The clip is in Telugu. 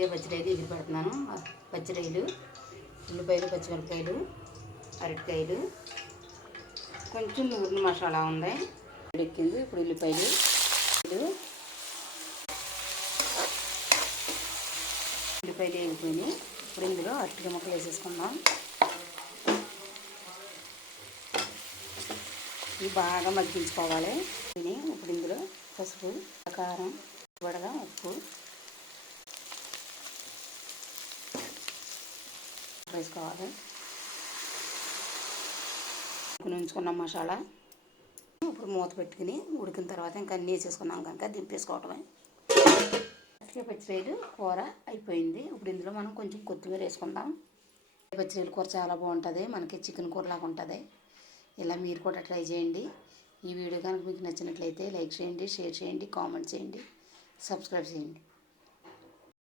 అరటికాయ పచ్చడి అయితే ఎగిరి పెడుతున్నాను. పచ్చిరొయ్యలు, ఉల్లిపాయలు, పచ్చిమిరపకాయలు, అరటికాయలు, కొంచెం నూనె మసాలా ఉంది ఎక్కింది. ఇప్పుడు ఉల్లిపాయలు వేగిపోయినాయి. ఇప్పుడు ఇందులో అరటికాయ ముక్కలు వేసేసుకుందాం. ఇవి బాగా మగ్గించుకోవాలి. ఇప్పుడు ఇందులో పసుపు, కారం, వడగా ఉప్పు వేసుకోవాలి. ఉంచుకున్న మసాలా ఇప్పుడు మూత పెట్టుకుని ఉడికిన తర్వాత ఇంకా అన్నీ వేసేసుకున్నాం కనుక దింపేసుకోవటమే. అరటికాయ పచ్చిరొయ్యలు కూర అయిపోయింది. ఇప్పుడు ఇందులో మనం కొంచెం కొత్తిమీర వేసుకుందాం. పచ్చిరొయ్యల కూర చాలా బాగుంటుంది, మనకి చికెన్ కూర లాగా ఉంటుంది. ఇలా మీరు కూడా ట్రై చేయండి. ఈ వీడియో కనుక మీకు నచ్చినట్లయితే లైక్ చేయండి, షేర్ చేయండి, కామెంట్ చేయండి, సబ్స్క్రైబ్ చేయండి.